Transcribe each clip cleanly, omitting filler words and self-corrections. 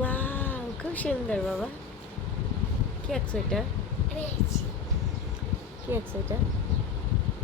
Wow, খুব সুন্দর বাবা। কি আঁকছো এটা? কি আঁকছো এটা?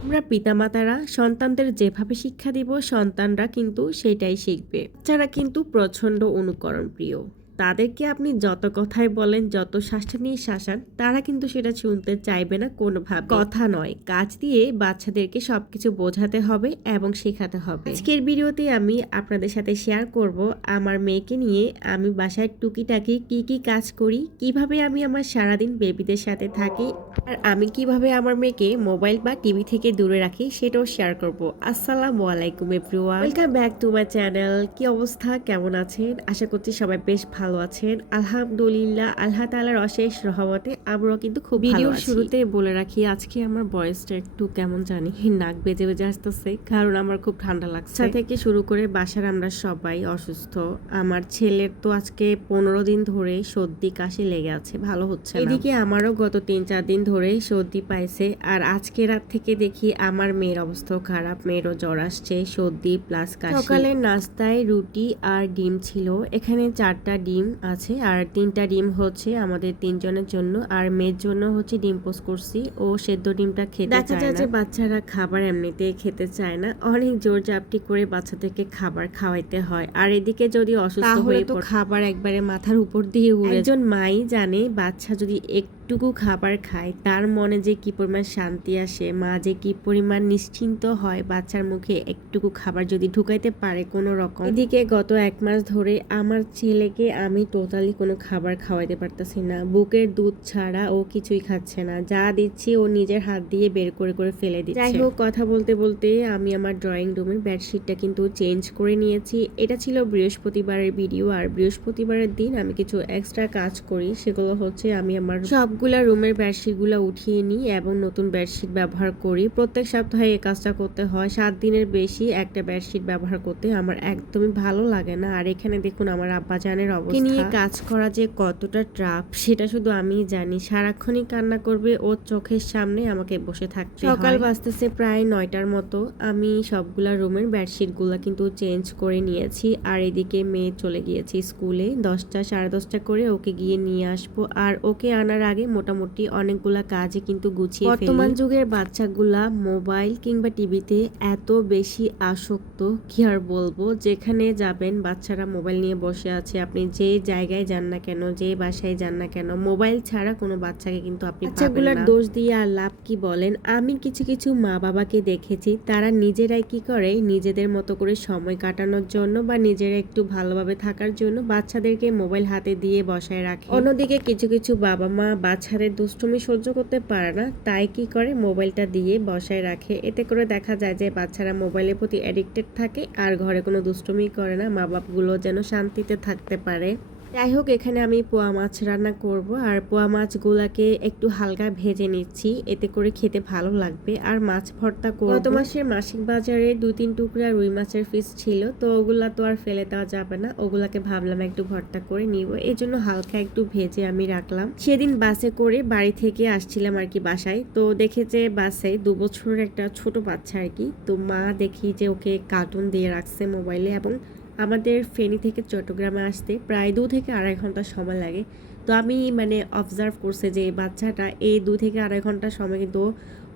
আমরা পিতামাতারা সন্তানদের যেভাবে শিক্ষা দিব সন্তানরা কিন্তু সেটাই শিখবে। যারা কিন্তু প্রচণ্ড অনুকরণ প্রিয়, তাদেরকে আপনি যত কথাই বলেন, যত শাসন নিয়ে শাসান, তারা কিন্তু সেটা শুনতে চাইবে না কোনোভাবে। কথা নয়, কাজ দিয়ে বাচ্চাদেরকে সবকিছু বোঝাতে হবে এবং শেখাতে হবে। আজকের ভিডিওতে আমি আপনাদের সাথে শেয়ার করব আমার মেয়েকে নিয়ে আমি বাসায় টুকিটাকি কি কি কাজ করি, কিভাবে আমি আমার সারাদিন বেবিদের সাথে থাকি, আর আমি কিভাবে আমার মেয়েকে মোবাইল বা টিভি থেকে দূরে রাখি সেটাও শেয়ার করব। আসসালামু আলাইকুম everyone, welcome back to my channel. কি অবস্থা, কেমন আছেন? আশা করছি সবাই বেশ ভালো আছেন। আলহামদুলিল্লাহ, আল্লাহ তাআলার অশেষ রহমতে আমরাও কিন্তু খুব ভালো আছি। ভিডিওর শুরুতে বলে রাখি, আজকে আমার ভয়েসটা একটু কেমন জানি নাক বেজে বেজে আসতেছে, কারণ আমার খুব ঠান্ডা লাগছে। থেকে শুরু করে বাসার আমরা সবাই অসুস্থ। আমার ছেলের তো আজকে 15 দিন ধরে সর্দি কাশি লেগে আছে, ভালো হচ্ছে না। এদিকে আমারও গত 3-4 দিন ধরেই সর্দি পাইছে, আর আজকে রাত থেকে দেখি আমার মেয়ের অবস্থা খারাপ, মেয়েরও জ্বর আসছে, সর্দি প্লাস কাশি। সকালের নাস্তায় রুটি আর ডিম ছিল। এখানে 4টা ডিম আছে, আর 3টা ডিম হচ্ছে আমাদের 3 জনের জন্য, আর মেয়ের জন্য হচ্ছে ডিম পোস্ট করছি। ও সেদ্ধ ডিমটা খেতে চায় না। দেখা যায় যে বাচ্চারা খাবার এমনিতে খেতে চায় না, অনেক জোর জাপটি করে বাচ্চাদেরকে খাবার খাওয়াইতে হয়। আর এদিকে যদি অসুস্থ হয়ে তো খাবার একবারে মাথার উপর দিয়ে উড়ে। একজন মাই জানে বাচ্চা যদি একটুকু খাবার খায় তার মনে যে কি পরিমাণ শান্তি আসে, মা যে কি পরিমাণ নিশ্চিন্ত হয় বাচ্চার মুখে একটুকু খাবার যদি ঢুকাইতে পারে কোনো রকম। এদিকে গত 1 মাস ধরে আমার ছেলেকে আমি টোটালি কোনো খাবার খাওয়াইতে পারতেছি না। বুকের দুধ ছাড়া ও কিছুই খাচ্ছে না, যা দিচ্ছি ও নিজের হাত দিয়ে বের করে করে ফেলে দিচ্ছে। যাই হোক, কথা বলতে বলতে আমি আমার ড্রয়িং রুমের বেডশিটটা কিন্তু চেঞ্জ করে নিয়েছি। এটা ছিল বৃহস্পতিবারের ভিডিও, আর বৃহস্পতিবারের দিন আমি কিছু এক্সট্রা কাজ করি, সেগুলো হচ্ছে আমি আমার সবগুলা রুমের বেডশিটগুলো উঠিয়ে নিই এবং নতুন বেডশিট ব্যবহার করি। প্রত্যেক সপ্তাহে এই কাজটা করতে হয়। 7 দিনের বেশি একটা বেডশিট ব্যবহার করতে আমার একদমই ভালো লাগে না। আর এখানে দেখুন আমার আব্বাজানের অবস্থা নিয়ে কাজ করা যে কতটা ট্রাফ সেটা শুধু আমিই জানি। সারাক্ষণই কান্না করবে, ওর চোখের সামনে আমাকে বসে থাকতে হয়। সকাল বাজতেছে প্রায় 9টার মতো। আমি সবগুলা রুমের বেডশিটগুলো কিন্তু চেঞ্জ করে নিয়েছি, আর এদিকে মেয়ে চলে গিয়েছি স্কুলে। 10টা 10:30 করে ওকে গিয়ে নিয়ে আসবো, আর ওকে আনার আগে মোটামুটি অনেকগুলা কাজে কিন্তু গুছিয়ে ফেলি। বর্তমান যুগের বাচ্চাগুলা মোবাইল কিংবা টিভিতে এত বেশি আসক্ত, কি আর বলবো। যেখানে যাবেন বাচ্চারা মোবাইল নিয়ে বসে আছে। আপনি যে জায়গায় যান না কেন, যে বাসায় যান না কেন, মোবাইল ছাড়া কোনো বাচ্চাকে কিন্তু আপনি বাচ্চাগুলার দোষ দিয়ে আর লাভ কি বলেন? আমি কিছু কিছু মা বাবাকে দেখেছি, তারা নিজেরাই কি করে, নিজেদের মতো করে সময় কাটানোর জন্য বা নিজেরা একটু ভালোভাবে থাকার জন্য বাচ্চাদেরকে মোবাইল হাতে দিয়ে বসায় রাখে। অন্যদিকে কিছু কিছু বাবা মা বাচ্চাদের দুষ্টুমি সহ্য করতে পারে না, তাই কি করে মোবাইলটা দিয়ে বসায় রাখে। এতে করে দেখা যায় যে বাচ্চারা মোবাইলের প্রতি অ্যাডিক্টেড থাকে আর ঘরে কোনো দুষ্টুমি করে না, মা বাপগুলো যেন শান্তিতে থাকতে পারে। যাই হোক, এখানে আমি পোয়া মাছ রান্না করব, আর পোয়া মাছগুলাকে একটু হালকা ভেজে নিচ্ছি, এতে করে খেতে ভালো লাগবে। আর মাছ ভর্তা করব। গত মাসের মাসিক বাজারে 2-3 টুকরা রুই মাছের পিস ছিল, তো ওগুলা তো আর ফেলে দেওয়া যাবে না, ওগুলাকে ভাবলাম একটু ভর্তা করে নিব, এই জন্য হালকা একটু ভেজে আমি রাখলাম। সেদিন বাসে করে বাড়ি থেকে আসছিলাম আর কি বাসায়, তো দেখেছে বাসে 2 বছরের একটা ছোট বাচ্চা আর কি, তো মা দেখি যে ওকে কার্টুন দিয়ে রাখছে মোবাইলে। এবং আমাদের ফেনী থেকে চট্টগ্রামে আসতে প্রায় 2 থেকে 2.5 ঘন্টা সময় লাগে। তো আমি অবজার্ভ করছে যে বাচ্চাটা এই 2 থেকে 2.5 ঘন্টা সময় কিন্তু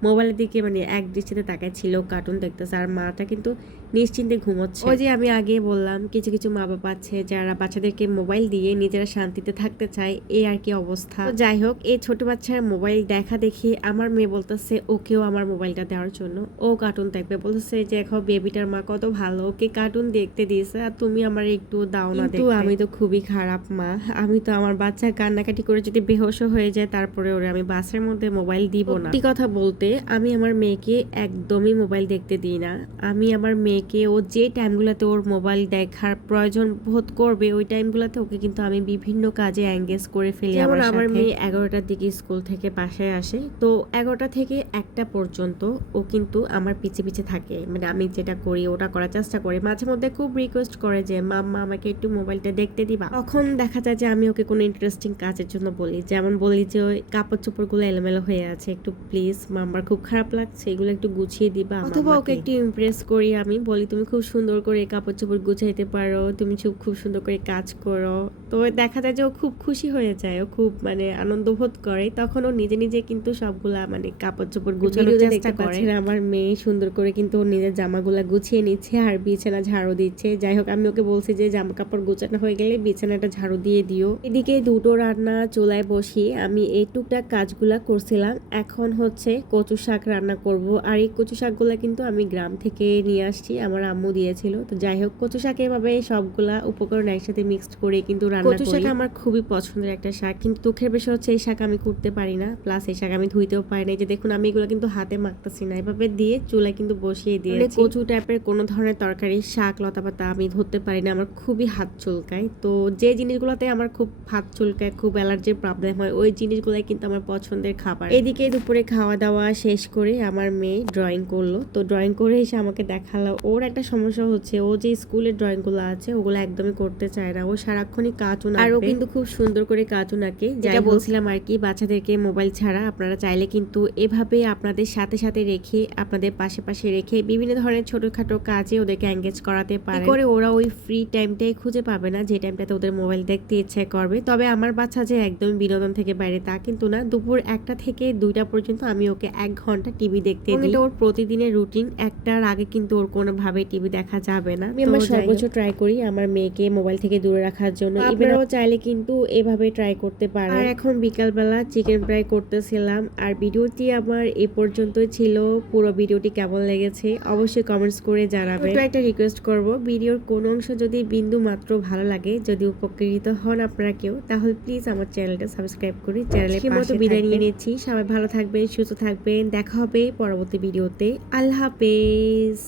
মোবাইলের দিকে এক দৃষ্টিতে তাকায় ছিল, কার্টুন দেখতেছে, আর মাটা কিন্তু নিশ্চিন্তে ঘুমোচ্ছে। ওই যে আমি আগে বললাম কিছু কিছু মা বাবা আছে যারা বাচ্চাদেরকে মোবাইল দিয়ে নিজেরা শান্তিতে থাকতে চায়, এই আর কি অবস্থা। তো যাই হোক, এই ছোট বাচ্চার মোবাইল দেখা দেখি আমার মেয়ে বলতেছে ওকেও আমার মোবাইলটা দেওয়ার জন্য, ও কার্টুন দেখবে। বলতেছে যে দেখো বেবিটার মা কত ভালো, ওকে কার্টুন দেখতে দিয়েছে আর তুমি আমার একটু দাও না। কিন্তু আমি তো খুবই খারাপ মা, আমি তো আমার বাচ্চা কান্নাকাটি করে যদি বেহোশ হয়ে যায় তারপরে ওরে আমি বাসের মধ্যে মোবাইল দিব না। সত্যি কথা বলতে আমি আমার মেয়েকে একদমই মোবাইল দেখতে দিই না। আমি আমার মেয়েকে ও যে টাইমগুলোতে ওর মোবাইল দেখার প্রয়োজন বোধ করবে ওই টাইমগুলোতে ওকে কিন্তু আমি বিভিন্ন কাজে এঙ্গেজ করে ফেলি। যেমন আমার মেয়ে 11টার দিকে স্কুল থেকে বাসায় আসে, তো 11টা থেকে 1টা পর্যন্ত ও কিন্তু আমার পিছে পিছে থাকে, আমি যেটা করি ওটা করার চেষ্টা করি। মাঝে মধ্যে খুব রিকোয়েস্ট করে যে মাম্মা আমাকে একটু মোবাইলটা দেখতে দিবা। তখন দেখা যায় যে আমি ওকে কোনো ইন্টারেস্টিং কাজের জন্য বলি, যেমন বলি যে ওই কাপড় চোপড়গুলো এলোমেলো হয়ে আছে, একটু প্লিজ মাম্মার আমার খুব খারাপ লাগছে, এগুলো একটু গুছিয়ে দিবা। অথবা ওকে একটু ইমপ্রেস করি, আমি বলি তুমি খুব সুন্দর করে কাপড় চোপড় গুছাইতে পারো, তুমি খুব সুন্দর করে কাজ করো। তো দেখা যায় যে ও খুব খুশি হয়ে যায়, ও খুব মানে আনন্দ বোধ করে, তখন ও নিজে নিজে কিন্তু সবগুলা মানে কাপড় চোপড় গুছানোর চেষ্টা করে। আমার মেয়ে সুন্দর করে কিন্তু ওর নিজের জামাগুলা গুছিয়ে নিচ্ছে আর বিছানা ঝাড়ু দিচ্ছে। যাই হোক, আমি ওকে বলছি যে জামা কাপড় গোছানো হয়ে গেলে বিছানাটা ঝাড়ু দিয়ে দিও। এদিকে দুটো রান্না চুলায় বসিয়ে আমি এই টুকটাক কাজগুলা করছিলাম। এখন হচ্ছে কচু শাক রান্না করব। আর এই কচু শাকগুলা কিন্তু আমি গ্রাম থেকে নিয়ে আসছি, আমার আম্মু দিয়েছিল। তো যাই হোক, কচু শাক এভাবে সবগুলা উপকরণ একসাথে মিক্সড করে কিন্তু রান্না করি। কচু শাক আমার খুবই পছন্দের একটা শাক, কিন্তু দুঃখের বিষয় হচ্ছে এই শাক আমি করতে পারি না, প্লাস এই শাক আমি ধুইতেও পারি না। এই যে দেখুন, আমি এগুলো কিন্তু হাতে মাখতেছি না, এভাবে দিয়ে চুলায় কিন্তু বসিয়ে দিয়েছি। কচু টাইপের কোনো ধরনের তরকারি, শাক, লতাপাতা আমি ধরতে পারি না, আমার খুবই হাত চুলকায়। তো যে জিনিসগুলোতে আমার খুব হাত চুলকায়, খুব অ্যালার্জির প্রবলেম হয়, ওই জিনিসগুলাই কিন্তু আমার পছন্দের খাবার। এদিকে দুপুরে খাওয়া দাওয়া শেষ করে আমার মেয়ে ড্রয়িং করলো। তো ড্রয়িং করে এসে আমাকে দেখালো। ওর একটা সমস্যা হচ্ছে, ও যে স্কুলের ড্রয়িং গুলো আছে ওগুলো একদমই করতে চায় না, ও সারাক্ষণই কার্টুন আঁকবে। আর ও কিন্তু খুব সুন্দর করে কার্টুন আঁকে। যেটা বলছিলাম আর কি, বাচ্চাদেরকে মোবাইল ছাড়া আপনারা চাইলে কিন্তু এভাবে আপনাদের সাথে সাথে রেখে, আপনাদের পাশে পাশে রেখে বিভিন্ন ধরনের ছোটখাটো কাজে ওদেরকে এঙ্গেজ করাতে পারে। করে ওরা ওই ফ্রি টাইমটাই খুঁজে পাবে না যে টাইমটাতে ওদের মোবাইল দেখতে ইচ্ছে করবে। তবে আমার বাচ্চা যে একদম বিনোদন থেকে বাইরে তা কিন্তু না, দুপুর 1টা থেকে 2টা পর্যন্ত আমি ওকে 1 ঘন্টা টিভি দেখতে দিই। ওর প্রতিদিনের রুটিন, 1টার আগে কিন্তু ওর কোনোভাবে টিভি দেখা যাবে না। আমি আমার সর্বোচ্চ ট্রাই করি আমার মেয়েকে মোবাইল থেকে দূরে রাখার জন্য। আপনারাও চাইলে কিন্তু এভাবে ট্রাই করতে পারেন। আর এখন বিকালবেলা চিকেন ফ্রাই করতেছিলাম। আর ভিডিওটি আমার এই পর্যন্তই ছিল। পুরো ভিডিওটি কেমন লেগেছে অবশ্যই কমেন্টস করে জানাবেন। তো একটা রিকোয়েস্ট করব, ভিডিওর কোন অংশ যদি বিন্দু মাত্র ভালো লাগে, যদি উপকৃত হন আপনারা কেউ, তাহলে প্লিজ আমার চ্যানেলটা সাবস্ক্রাইব করে চ্যানেলের পাশে বিদায় নিয়ে নিচ্ছি। সবাই ভালো থাকবেন, সুস্থ থাকবেন, দেখা হবে পরবর্তী ভিডিওতে। আল্লাহ হাফেজ।